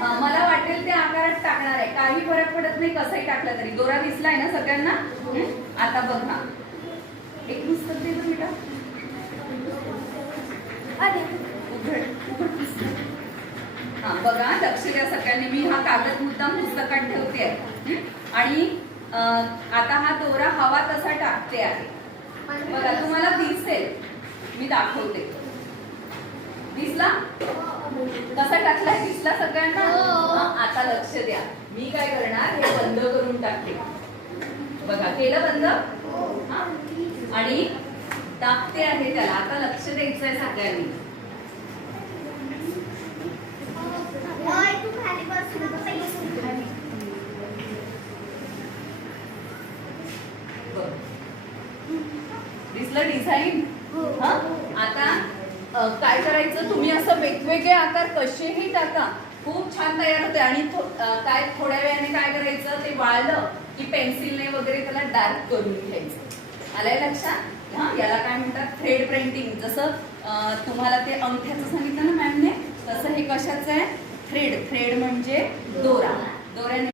मला वाटेल त्या आकारात टाकणार आहे. काही फरक पडत नाही कसंही टाकलं तरी. दोरा दिसलाय ना सगळ्यांना? हं? आता बघा एक पुस्तक दे बेटा. हा बघा लक्ष द्या सगळ्यांनी. मी हा कागद मुद्दाम पुस्तकात ठेवते आहे. हं? आणि आता हा दोरा हवा तसा टाकते आहे. बघा तुम्हाला दिसेल. मी दाखवते. दिसला? कसा टाकलाय दिसला सगळ्यांना? हो. आता लक्ष द्या. मी काय करणार? हे बंद करून टाकते. बघा केलं बंद? हा. आणि टाकते आहे त्याला. आता लक्ष द्यायचं आहे सगळ्यांनी. दिसलं डिझाईन? हा? आता काय करायचं? तुम्ही असं वेगवेगळे आकार कसेही टाका. खूप छान तयार होते आणि काय थोड्या वेळाने काय करायचं? ते वाळलं की पेन्सिलने वगैरे त्याला डार्क करून घ्यायचं. आलंय लक्षात? हा याला काय म्हणतात? थ्रेड प्रिंटिंग जसं तुम्हाला ते अंगठ्याचं सांगितलं ना मॅमने तसं हे कशाचं आहे? थ्रेड थ्रेड म्हणजे दोरा. दोऱ्याने